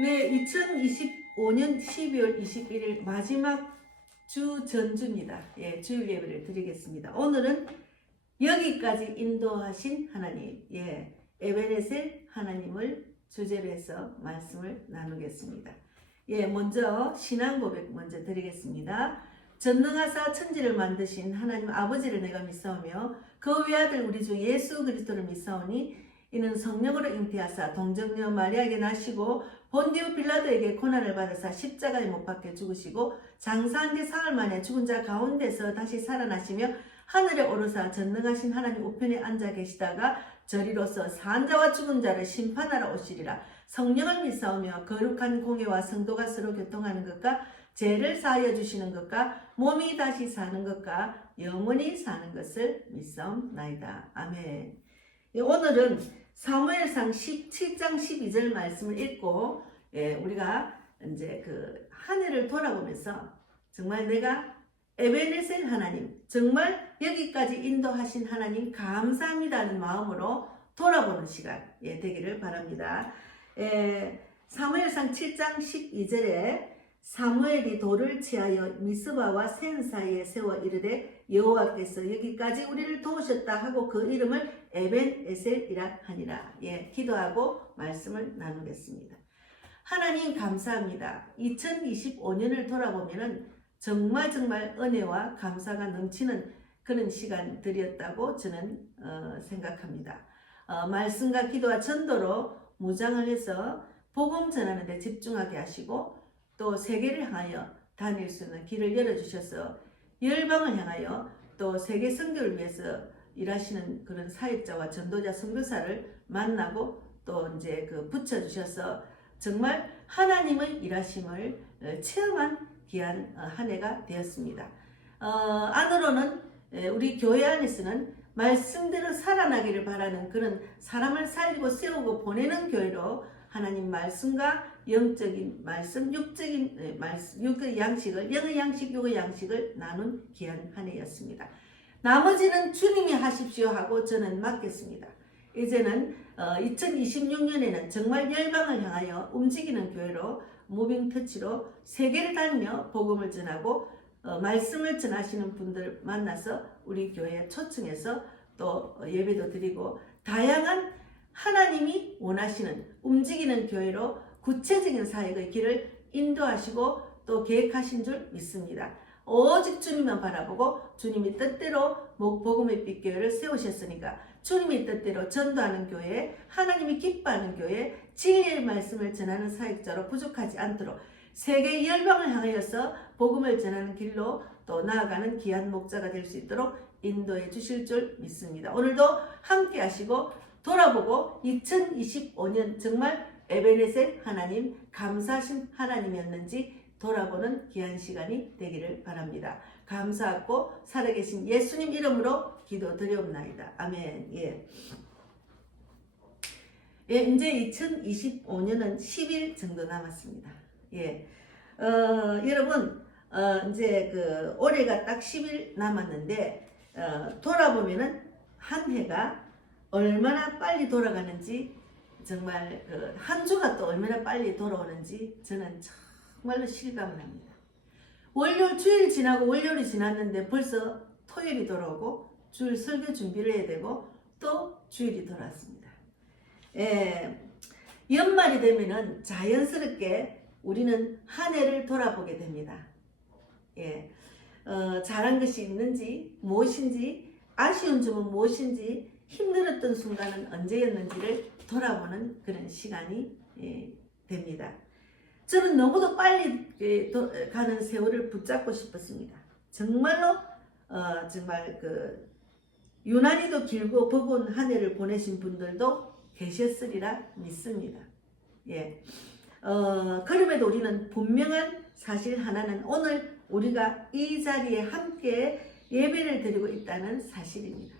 네, 2025년 12월 21일 마지막 주 전주입니다. 예, 주일 예배를 드리겠습니다. 오늘은 여기까지 인도하신 하나님, 에베네셀 하나님을 주제로 해서 말씀을 나누겠습니다. 먼저 신앙 고백 먼저 드리겠습니다. 전능하사 천지를 만드신 하나님 아버지를 내가 믿사오며 그 외아들 우리 주 예수 그리스도를 믿사오니 이는 성령으로 잉태하사 동정녀 마리아에게 나시고 본디오 빌라도에게 고난을 받으사 십자가에 못 박혀 죽으시고 장사한 지 사흘 만에 죽은 자 가운데서 다시 살아나시며 하늘에 오르사 전능하신 하나님 우편에 앉아 계시다가 저리로서 산 자와 죽은 자를 심판하러 오시리라. 성령을 믿사오며 거룩한 공예와 성도가 서로 교통하는 것과 죄를 사하여 주시는 것과 몸이 다시 사는 것과 영원히 사는 것을 믿사옵나이다. 아멘. 오늘은 사무엘상 17장 12절 말씀을 읽고 우리가 이제 한 해를 돌아보면서 정말 내가 에베네셀 하나님, 정말 여기까지 인도하신 하나님 감사합니다는 마음으로 돌아보는 시간 되기를 바랍니다. 사무엘상 7장 12절에 사무엘이 돌을 취하여 미스바와 센 사이에 세워 이르되 여호와께서 여기까지 우리를 도우셨다 하고 그 이름을 에벤에셀이라 하니라. 기도하고 말씀을 나누겠습니다. 하나님 감사합니다. 2025년을 돌아보면은 정말 은혜와 감사가 넘치는 그런 시간들이었다고 저는 생각합니다. 말씀과 기도와 전도로 무장을 해서 복음 전하는 데 집중하게 하시고 또 세계를 향하여 다닐 수 있는 길을 열어주셔서 열방을 향하여 또 세계 선교를 위해서 일하시는 그런 사역자와 전도자 선교사를 만나고 또 이제 붙여주셔서 정말 하나님의 일하심을 체험한 귀한 한 해가 되었습니다. 안으로는 우리 교회 안에서는 말씀대로 살아나기를 바라는 그런 사람을 살리고 세우고 보내는 교회로 하나님 말씀과 영적인 말씀, 육적인 말씀, 육의 양식을, 영의 양식, 육의 양식을 나눈 귀한 한 해였습니다. 나머지는 주님이 하십시오 하고 저는 맡겼습니다. 이제는 2026년에는 정말 열방을 향하여 움직이는 교회로 무빙 터치로 세계를 다니며 복음을 전하고 말씀을 전하시는 분들 만나서 우리 교회에 초청해서 또 예배도 드리고 다양한 하나님이 원하시는 움직이는 교회로 구체적인 사역의 길을 인도하시고 또 계획하신 줄 믿습니다. 오직 주님만 바라보고 주님이 뜻대로 복음의 빛 교회를 세우셨으니까 주님이 뜻대로 전도하는 교회, 하나님이 기뻐하는 교회, 진리의 말씀을 전하는 사역자로 부족하지 않도록 세계 열방을 향하여서 복음을 전하는 길로 또 나아가는 귀한 목자가 될 수 있도록 인도해 주실 줄 믿습니다. 오늘도 함께 하시고 돌아보고 2025년 정말 에베네셀 하나님 감사하신 하나님이었는지 돌아보는 귀한 시간이 되기를 바랍니다. 감사하고 살아계신 예수님 이름으로 기도드리옵나이다. 아멘. 이제 2025년은 10일 정도 남았습니다. 여러분 이제 올해가 딱 10일 남았는데 돌아보면은 한 해가 얼마나 빨리 돌아가는지 정말 한 주가 또 얼마나 빨리 돌아오는지 저는 정말로 실감을 합니다. 월요일 주일 지나고 월요일이 지났는데 벌써 토요일이 돌아오고 주일 설교 준비를 해야 되고 또 주일이 돌아왔습니다. 연말이 되면은 자연스럽게 우리는 한 해를 돌아보게 됩니다. 잘한 것이 있는지 무엇인지 아쉬운 점은 무엇인지 힘들었던 순간은 언제였는지를 돌아보는 그런 시간이 됩니다. 저는 너무도 빨리 가는 세월을 붙잡고 싶었습니다. 정말로 정말 유난히도 길고 버거운 한 해를 보내신 분들도 계셨으리라 믿습니다. 그럼에도 우리는 분명한 사실 하나는 오늘 우리가 이 자리에 함께 예배를 드리고 있다는 사실입니다.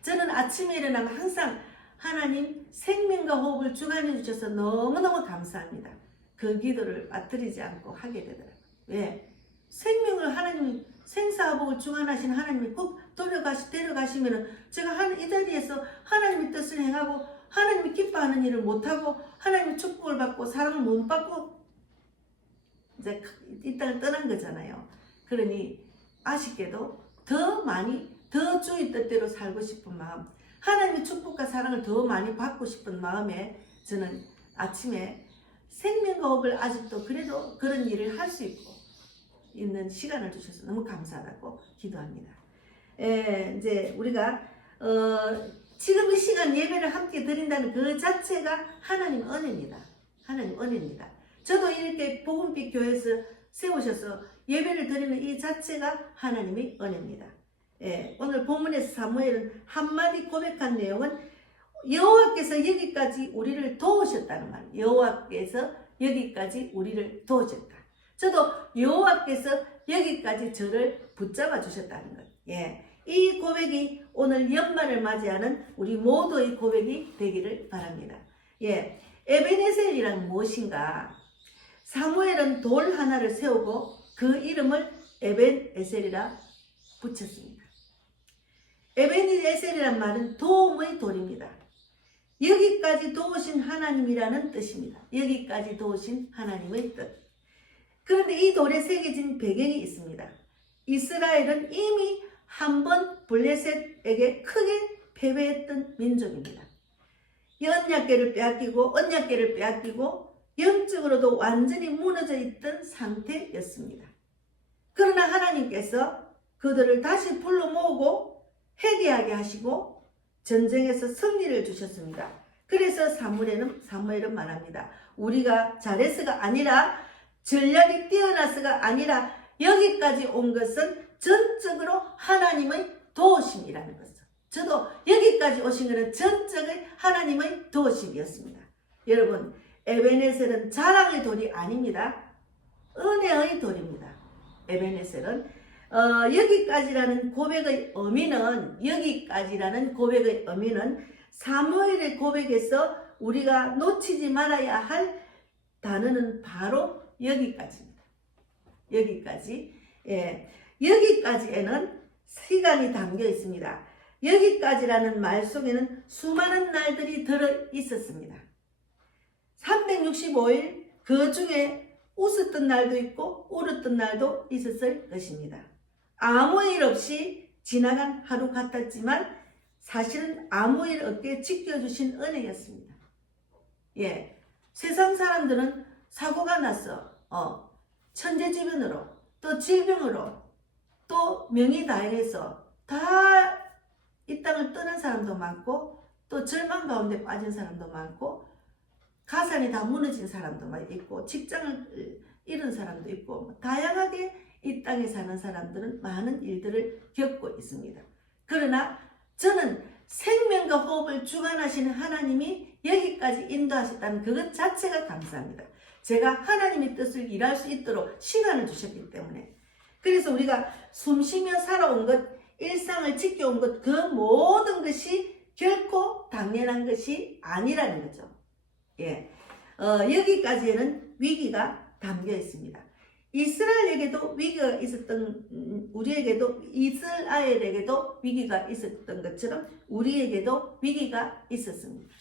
저는 아침에 일어나면 항상 하나님 생명과 호흡을 주관해 주셔서 너무너무 감사합니다. 그 기도를 빠뜨리지 않고 하게 되더라고요. 왜? 생명을 하나님 생사화복을 주관하신 하나님이 꼭 데려가시면은 제가 이 자리에서 하나님의 뜻을 행하고 하나님이 기뻐하는 일을 못하고 하나님의 축복을 받고 사랑을 못 받고 이제 이 땅을 떠난 거잖아요. 그러니 아쉽게도 더 많이 더 주의 뜻대로 살고 싶은 마음, 하나님의 축복과 사랑을 더 많이 받고 싶은 마음에 저는 아침에 생명과 호흡을 아직도 그래도 그런 일을 할 수 있는 시간을 주셔서 너무 감사하다고 기도합니다. 이제 우리가 지금 이 시간 예배를 함께 드린다는 그 자체가 하나님 은혜입니다. 하나님 은혜입니다. 저도 이렇게 복음빛 교회에서 세우셔서 예배를 드리는 이 자체가 하나님의 은혜입니다. 오늘 본문에서 사무엘은 한마디 고백한 내용은 여호와께서 여기까지 우리를 도우셨다는 말. 여호와께서 여기까지 우리를 도우셨다. 저도 여호와께서 여기까지 저를 붙잡아 주셨다는 것. 이 고백이 오늘 연말을 맞이하는 우리 모두의 고백이 되기를 바랍니다. 에베네셀이란 무엇인가? 사무엘은 돌 하나를 세우고 그 이름을 에벤에셀이라 붙였습니다. 에벤에셀이란 말은 도움의 돌입니다. 여기까지 도우신 하나님이라는 뜻입니다. 여기까지 도우신 하나님의 뜻. 그런데 이 돌에 새겨진 배경이 있습니다. 이스라엘은 이미 한 번 블레셋에게 크게 패배했던 민족입니다. 이 언약궤를 빼앗기고 영적으로도 완전히 무너져 있던 상태였습니다. 그러나 하나님께서 그들을 다시 불러 모으고 회개하게 하시고 전쟁에서 승리를 주셨습니다. 그래서 사무엘은 말합니다. 우리가 잘해서가 아니라 전략이 뛰어나서가 아니라 여기까지 온 것은 전적으로 하나님의 도우심이라는 것을. 저도 여기까지 오신 것은 전적인 하나님의 도우심이었습니다. 여러분, 에베네셀은 자랑의 돌이 아닙니다. 은혜의 돌입니다. 에베네셀은 여기까지라는 고백의 의미는 사무엘의 고백에서 우리가 놓치지 말아야 할 단어는 바로 여기까지입니다. 여기까지. 여기까지에는 시간이 담겨 있습니다. 여기까지라는 말 속에는 수많은 날들이 들어 있었습니다. 365일 그 중에 웃었던 날도 있고 울었던 날도 있었을 것입니다. 아무 일 없이 지나간 하루 같았지만 사실은 아무 일 없게 지켜주신 은혜였습니다. 세상 사람들은 사고가 났어. 천재지변으로 또 질병으로 또 명의다해서 다 이 땅을 떠난 사람도 많고 또 절망 가운데 빠진 사람도 많고 가산이 다 무너진 사람도 있고 직장을 잃은 사람도 있고 다양하게 이 땅에 사는 사람들은 많은 일들을 겪고 있습니다. 그러나 저는 생명과 호흡을 주관하시는 하나님이 여기까지 인도하셨다는 그것 자체가 감사합니다. 제가 하나님의 뜻을 일할 수 있도록 시간을 주셨기 때문에. 그래서 우리가 숨쉬며 살아온 것, 일상을 지켜온 것, 그 모든 것이 결코 당연한 것이 아니라는 거죠. 여기까지에는 위기가 담겨 있습니다. 이스라엘에게도 위기가 있었던, 이스라엘에게도 위기가 있었던 것처럼 우리에게도 위기가 있었습니다.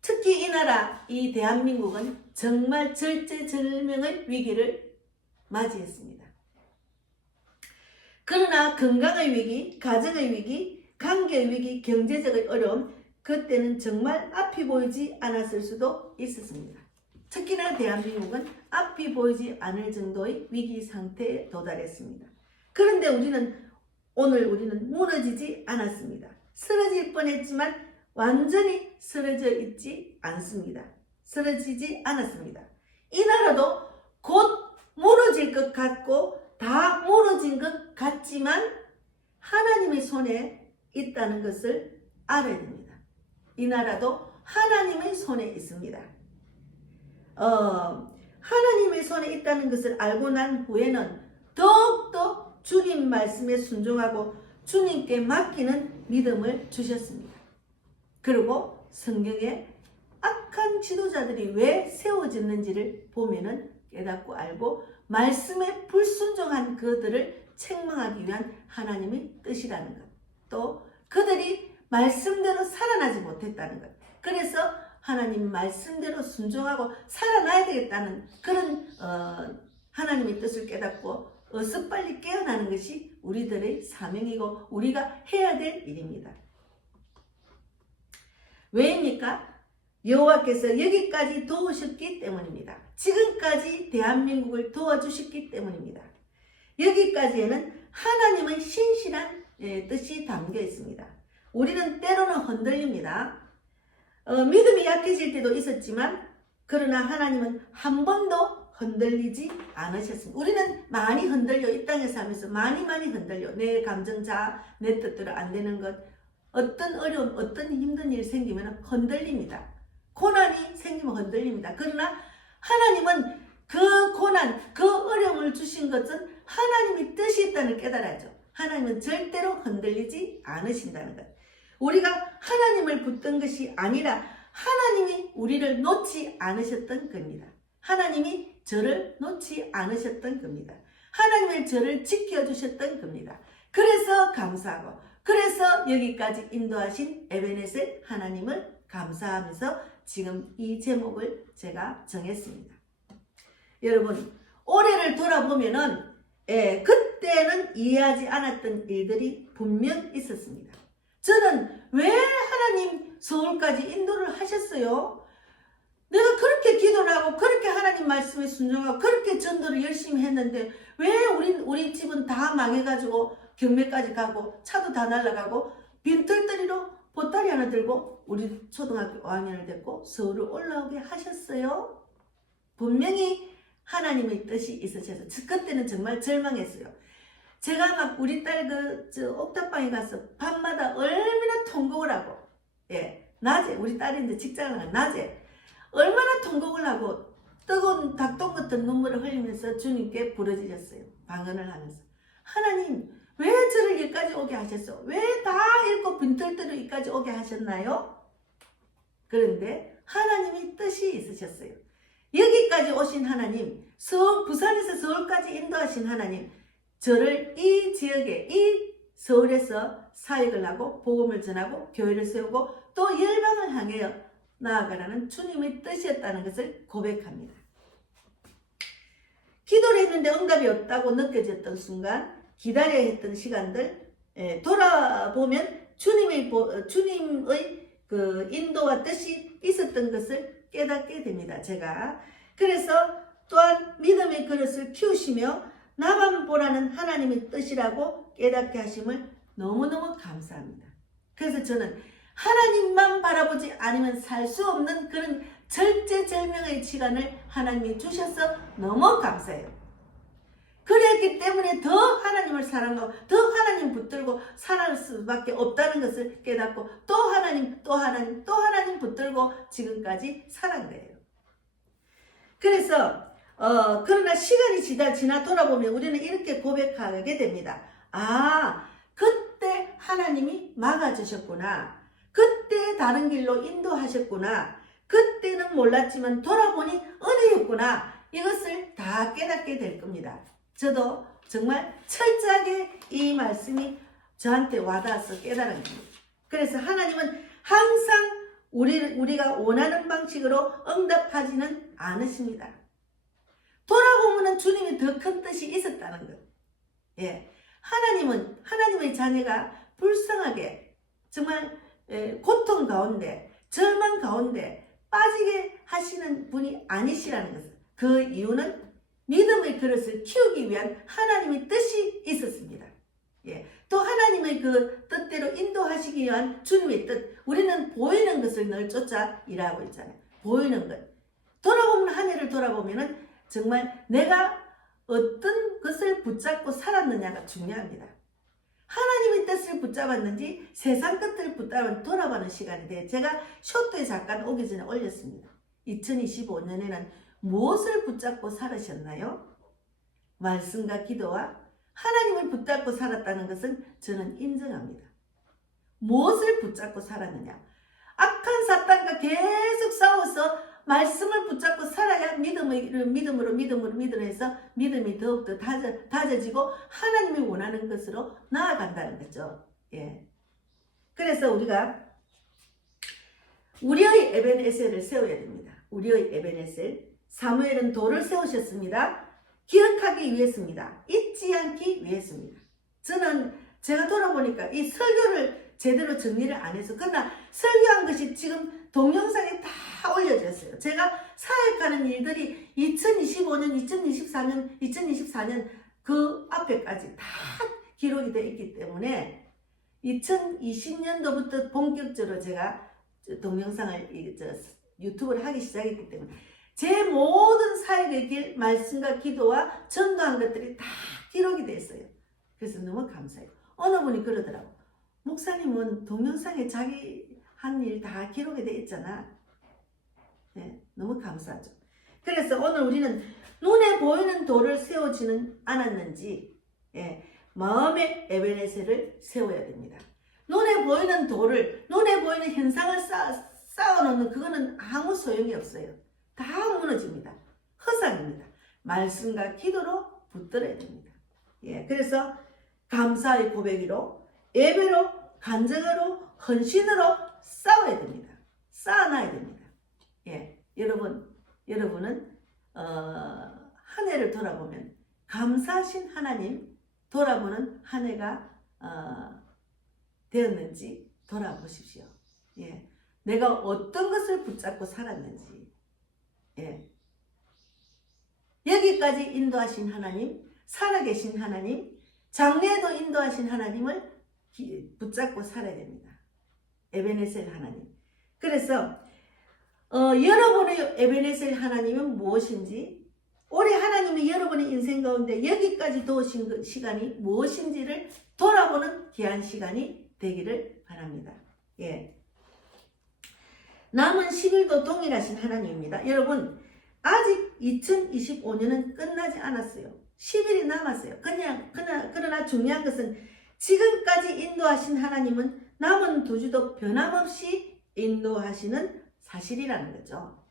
특히 이 나라, 이 대한민국은 정말 절체절명의 위기를 맞이했습니다. 그러나 건강의 위기, 가정의 위기, 관계의 위기, 경제적인 어려움, 그때는 정말 앞이 보이지 않았을 수도 있었습니다. 특히나 대한민국은 앞이 보이지 않을 정도의 위기 상태에 도달했습니다. 그런데 오늘 우리는 무너지지 않았습니다. 쓰러질 뻔했지만 완전히 쓰러지지 않았습니다. 이 나라도 곧 무너질 것 같고 다 무너진 것 같지만 하나님의 손에 있다는 것을 알아야 됩니다. 이 나라도 하나님의 손에 있습니다. 하나님의 손에 있다는 것을 알고 난 후에는 더욱더 주님 말씀에 순종하고 주님께 맡기는 믿음을 주셨습니다. 그리고 성경에 악한 지도자들이 왜 세워졌는지를 보면은 깨닫고 알고 말씀에 불순종한 그들을 책망하기 위한 하나님의 뜻이라는 것. 또 그들이 말씀대로 살아나지 못했다는 것. 그래서 하나님 말씀대로 순종하고 살아나야 되겠다는 그런 하나님의 뜻을 깨닫고 어서 빨리 깨어나는 것이 우리들의 사명이고 우리가 해야 될 일입니다. 왜입니까? 여호와께서 여기까지 도우셨기 때문입니다. 지금까지 대한민국을 도와주셨기 때문입니다. 여기까지에는 하나님의 신실한 뜻이 담겨 있습니다. 우리는 때로는 흔들립니다. 믿음이 약해질 때도 있었지만 그러나 하나님은 한 번도 흔들리지 않으셨습니다. 우리는 많이 흔들려. 이 땅에 살면서 많이 흔들려. 내 감정자, 내 뜻대로 안 되는 것, 어떤 어려움, 어떤 힘든 일이 생기면 흔들립니다. 고난이 생기면 흔들립니다. 그러나 하나님은 그 고난, 그 어려움을 주신 것은 하나님의 뜻이 있다는 깨달아야죠. 하나님은 절대로 흔들리지 않으신다는 것. 우리가 하나님을 붙든 것이 아니라 하나님이 우리를 놓지 않으셨던 겁니다. 하나님이 저를 놓지 않으셨던 겁니다. 하나님의 저를 지켜주셨던 겁니다. 그래서 감사하고 그래서 여기까지 인도하신 에베네셀 하나님을 감사하면서 지금 이 제목을 제가 정했습니다. 여러분, 올해를 돌아보면은 그때는 이해하지 않았던 일들이 분명 있었습니다. 저는 왜 하나님 서울까지 인도를 하셨어요? 내가 그렇게 기도를 하고 그렇게 하나님 말씀에 순종하고 그렇게 전도를 열심히 했는데 왜 우리 집은 다 망해가지고 경매까지 가고 차도 다 날아가고 빈털터리로 보따리 하나 들고 우리 초등학교 5학년을 데리고 서울을 올라오게 하셨어요? 분명히 하나님의 뜻이 있으셔서 그때는 정말 절망했어요. 제가 막 우리 딸 옥탑방에 가서 밤마다 얼마나 통곡을 하고 낮에 우리 딸인데 직장을 가 낮에 얼마나 통곡을 하고 뜨거운 닭똥 같은 눈물을 흘리면서 주님께 부르짖었어요. 방언을 하면서 하나님 왜 저를 여기까지 오게 하셨어? 왜 다 읽고 빈털터리 여기까지 오게 하셨나요? 그런데 하나님의 뜻이 있으셨어요. 여기까지 오신 하나님, 부산에서 서울까지 인도하신 하나님, 저를 이 지역에 이 서울에서 사역을 하고 복음을 전하고 교회를 세우고 또 열방을 향하여 나아가라는 주님의 뜻이었다는 것을 고백합니다. 기도를 했는데 응답이 없다고 느껴졌던 순간 기다려야 했던 시간들 돌아보면 주님의 그 인도와 뜻이 있었던 것을 깨닫게 됩니다. 제가 그래서 또한 믿음의 그릇을 키우시며 나만 보라는 하나님의 뜻이라고 깨닫게 하심을 너무너무 감사합니다. 그래서 저는 하나님만 바라보지 않으면 살 수 없는 그런 절제절명의 시간을 하나님이 주셔서 너무 감사해요. 그랬기 때문에 더 하나님을 사랑하고 더 하나님 붙들고 살아갈 수밖에 없다는 것을 깨닫고 또 하나님 붙들고 지금까지 살아간 거예요. 그래서 그러나 시간이 지나 돌아보면 우리는 이렇게 고백하게 됩니다. 아, 그때 하나님이 막아주셨구나. 그때 다른 길로 인도하셨구나. 그때는 몰랐지만 돌아보니 은혜였구나. 이것을 다 깨닫게 될 겁니다. 저도 정말 철저하게 이 말씀이 저한테 와닿아서 깨달은 겁니다. 그래서 하나님은 항상 우리가 원하는 방식으로 응답하지는 않으십니다. 돌아보면 주님이 더 큰 뜻이 있었다는 것. 하나님은 하나님의 자녀가 불쌍하게 정말 고통 가운데 절망 가운데 빠지게 하시는 분이 아니시라는 것을. 그 이유는 믿음의 그릇을 키우기 위한 하나님의 뜻이 있었습니다. 또 하나님의 그 뜻대로 인도하시기 위한 주님의 뜻. 우리는 보이는 것을 늘 쫓아 일하고 있잖아요. 보이는 것. 돌아보면 한 해를 돌아보면은 정말 내가 어떤 것을 붙잡고 살았느냐가 중요합니다. 하나님의 뜻을 붙잡았는지 세상 끝을 붙잡아 돌아보는 시간이 돼요. 제가 쇼트에 잠깐 오기 전에 올렸습니다. 2025년에는 무엇을 붙잡고 살으셨나요? 말씀과 기도와 하나님을 붙잡고 살았다는 것은 저는 인정합니다. 무엇을 붙잡고 살았느냐? 악한 사탄과 계속 싸워서 말씀을 붙잡고 살아야 믿음으로 해서 믿음이 더욱더 다져지고 하나님이 원하는 것으로 나아간다는 거죠. 예. 그래서 우리가 우리의 에벤에셀을 세워야 됩니다. 우리의 에벤에셀. 사무엘은 돌을 세우셨습니다. 기억하기 위해서입니다. 잊지 않기 위해서입니다. 제가 돌아보니까 이 설교를 제대로 정리를 안 해서, 그러나 설교한 것이 지금 동영상에 다 올려졌어요. 제가 사역하는 일들이 2025년, 2024년 그 앞에까지 다 기록이 되어 있기 때문에 2020년도부터 본격적으로 제가 동영상을 유튜브를 하기 시작했기 때문에 제 모든 사역의 길, 말씀과 기도와 전도한 것들이 다 기록이 되어 있어요. 그래서 너무 감사해요. 어느 분이 그러더라고. 목사님은 동영상에 자기 한 일 다 기록이 되어 있잖아. 네, 너무 감사하죠. 그래서 오늘 우리는 눈에 보이는 돌을 세우지는 않았는지, 예, 마음의 에베네셀을 세워야 됩니다. 눈에 보이는 돌을, 눈에 보이는 현상을 쌓아놓는 그거는 아무 소용이 없어요. 다 무너집니다. 허상입니다. 말씀과 기도로 붙들어야 됩니다. 예, 그래서 감사의 고백으로, 예배로, 간증으로, 헌신으로 싸워야 됩니다. 쌓아놔야 됩니다. 예, 여러분은 한 해를 돌아보면 감사하신 하나님 돌아보는 한 해가 되었는지 돌아보십시오. 예, 내가 어떤 것을 붙잡고 살았는지, 예, 여기까지 인도하신 하나님, 살아계신 하나님, 장래에도 인도하신 하나님을 붙잡고 살아야 됩니다. 에베네셀 하나님. 그래서 여러분의 에베네셀 하나님은 무엇인지, 올해 하나님이 여러분의 인생 가운데 여기까지 도우신 시간이 무엇인지를 돌아보는 귀한 시간이 되기를 바랍니다. 예. 남은 10일도 동일하신 하나님입니다. 여러분, 아직 2025년은 끝나지 않았어요. 10일이 남았어요. 그러나 중요한 것은 지금까지 인도하신 하나님은 남은 두 주도 변함없이 인도하시는 사실이라는 거죠.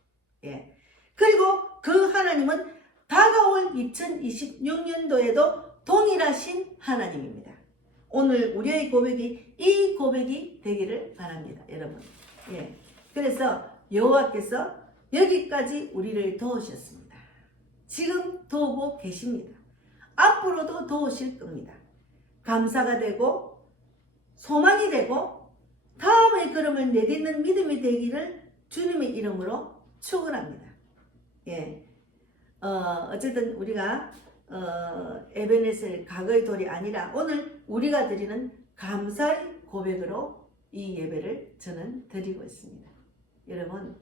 예. 그리고 그 하나님은 다가올 2026년도에도 동일하신 하나님입니다. 오늘 우리의 고백이 이 고백이 되기를 바랍니다, 여러분. 예. 그래서 여호와께서 여기까지 우리를 도우셨습니다. 지금 도우고 계십니다. 앞으로도 도우실 겁니다. 감사가 되고 소망이 되고 다음의 걸음을 내딛는 믿음이 되기를 주님의 이름으로 축원합니다. 예. 어쨌든 우리가 에베네셀 과거의 돌이 아니라 오늘 우리가 드리는 감사의 고백으로 이 예배를 저는 드리고 있습니다. 여러분,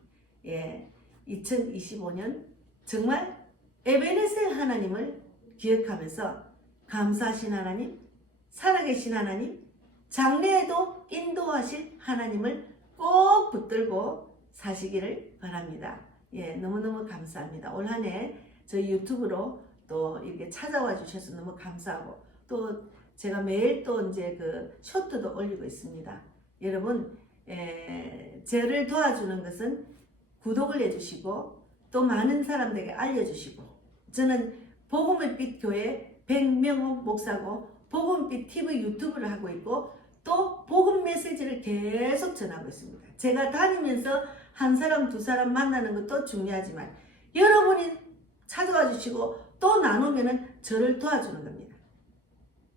예, 2025년 정말 에베네셀 하나님을 기억하면서 감사하신 하나님, 살아계신 하나님, 장래에도 인도하실 하나님을 꼭 붙들고 사시기를 바랍니다. 예, 너무너무 감사합니다. 올 한 해 저희 유튜브로 또 이렇게 찾아와 주셔서 너무 감사하고, 또 제가 매일 또 이제 그 쇼트도 올리고 있습니다. 여러분, 저를 도와주는 것은 구독을 해주시고 또 많은 사람들에게 알려주시고, 저는 복음의 빛 교회 백명호 목사고 복음빛 TV 유튜브를 하고 있고 또 복음 메시지를 계속 전하고 있습니다. 제가 다니면서 한 사람 두 사람 만나는 것도 중요하지만 여러분이 찾아와 주시고 또 나누면은 저를 도와주는 겁니다.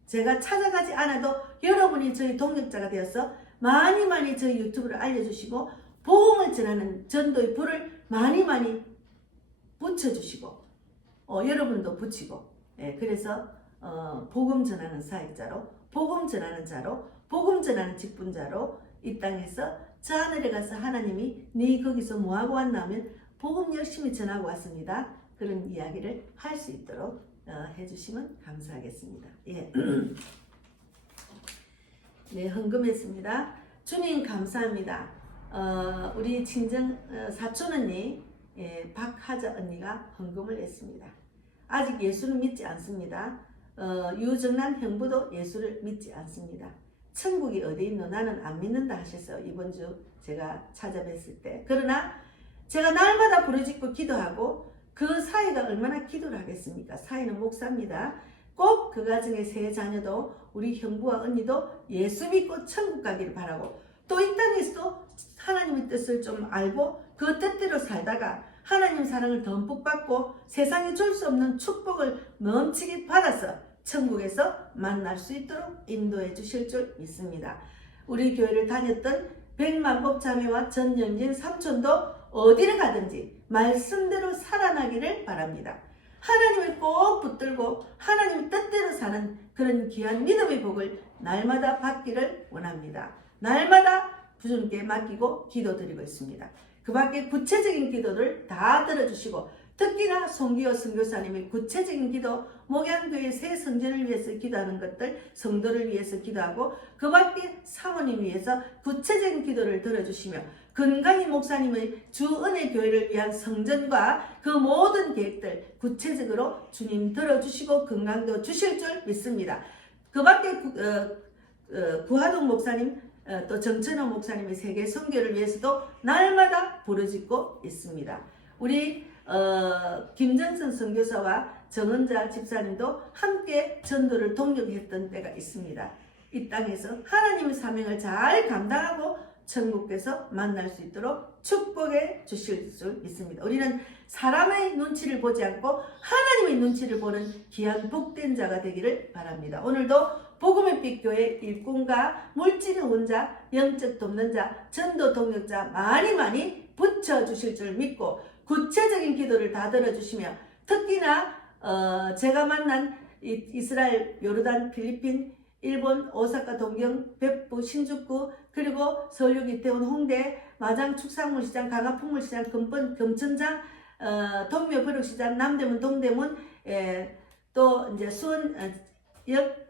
제가 찾아가지 않아도 여러분이 저희 동력자가 되어서 많이 저희 유튜브를 알려주시고 복음을 전하는 전도의 불을 많이 붙여주시고 여러분도 붙이고, 예, 그래서 복음 전하는 사역자로, 복음 전하는 자로, 복음 전하는 직분자로 이 땅에서 저 하늘에 가서 하나님이 네 거기서 뭐하고 왔나면 복음 열심히 전하고 왔습니다. 그런 이야기를 할 수 있도록 해주시면 감사하겠습니다. 예. 네, 헌금했습니다. 주님 감사합니다. 우리 친정 사촌 언니, 예, 박하자 언니가 헌금을 했습니다. 아직 예수를 믿지 않습니다. 유정란 형부도 예수를 믿지 않습니다. 천국이 어디 있노? 나는 안 믿는다 하셔서 이번 주 제가 찾아뵀을 때, 그러나 제가 날마다 부르짖고 기도하고 그 사이가 얼마나 기도를 하겠습니까? 사이는 목사입니다. 꼭 그 가정의 세 자녀도 우리 형부와 언니도 예수 믿고 천국 가기를 바라고 또 이 땅에서도 하나님의 뜻을 좀 알고 그 뜻대로 살다가 하나님 사랑을 듬뿍 받고 세상에 줄 수 없는 축복을 넘치게 받아서 천국에서 만날 수 있도록 인도해 주실 줄 믿습니다. 우리 교회를 다녔던 백만복 자매와 전영진 삼촌도 어디를 가든지 말씀대로 살아나기를 바랍니다. 하나님을 꼭 붙들고 하나님 뜻대로 사는 그런 귀한 믿음의 복을 날마다 받기를 원합니다. 날마다 주님께 맡기고 기도드리고 있습니다. 그 밖에 구체적인 기도를 다 들어주시고 특히나 송기호 선교사님의 구체적인 기도, 목양교회 새 성전을 위해서 기도하는 것들, 성도를 위해서 기도하고 그 밖에 사모님 위해서 구체적인 기도를 들어주시며 건강히 목사님의 주은혜교회를 위한 성전과 그 모든 계획들 구체적으로 주님 들어주시고 건강도 주실 줄 믿습니다. 그 밖에 구하동 목사님 또 정천호 목사님의 세계 선교를 위해서도 날마다 부르짖고 있습니다. 우리 김정선 선교사와 정은자 집사님도 함께 전도를 동력했던 때가 있습니다. 이 땅에서 하나님의 사명을 잘 감당하고 천국에서 만날 수 있도록 축복해 주실 줄 믿습니다. 우리는 사람의 눈치를 보지 않고 하나님의 눈치를 보는 귀한 복된 자가 되기를 바랍니다. 오늘도 복음의 빛 교회 일꾼과 물질의 원자, 영적 돕는 자, 전도 동력자 많이 붙여주실 줄 믿고 구체적인 기도를 다 들어주시며 특히나 제가 만난 이스라엘, 요르단, 필리핀, 일본, 오사카, 동경, 백부, 신주쿠, 그리고 서울, 이태원, 홍대, 마장, 축산물시장, 강화풍물시장, 금번, 금천장, 동묘벼룩시장, 남대문, 동대문, 또 이제 수원역,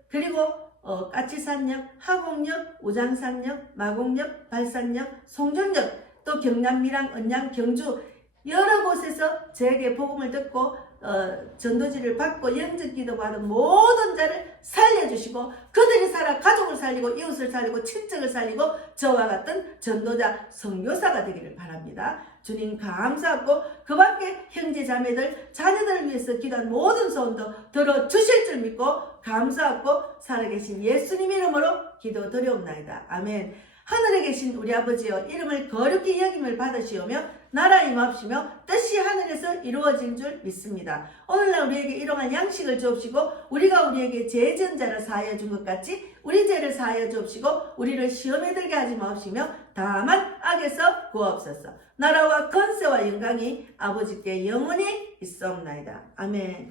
그리고 까치산역, 하곡역, 우장산역, 마곡역, 발산역, 송정역, 또 경남, 밀양, 언양, 경주 여러 곳에서 제게 복음을 듣고 전도지를 받고 영접기도 받은 모든 자를 살려주시고 그들이 살아 가족을 살리고 이웃을 살리고 친척을 살리고 저와 같은 전도자 선교사가 되기를 바랍니다. 주님 감사하고 그 밖에 형제 자매들 자녀들을 위해서 기도한 모든 소원도 들어주실 줄 믿고 감사하고 살아계신 예수님 이름으로 기도드리옵나이다. 아멘. 하늘에 계신 우리 아버지여 이름을 거룩히 여김을 받으시오며 나라 임합시며 뜻이 하늘에서 이루어진 줄 믿습니다. 오늘날 우리에게 일용할 양식을 주옵시고 우리가 우리에게 죄 지은 자를 사하여 준 것 같이 우리 죄를 사하여 주옵시고 우리를 시험에 들게 하지 마옵시며 다만 악에서 구하옵소서. 나라와 권세와 영광이 아버지께 영원히 있사옵나이다. 아멘.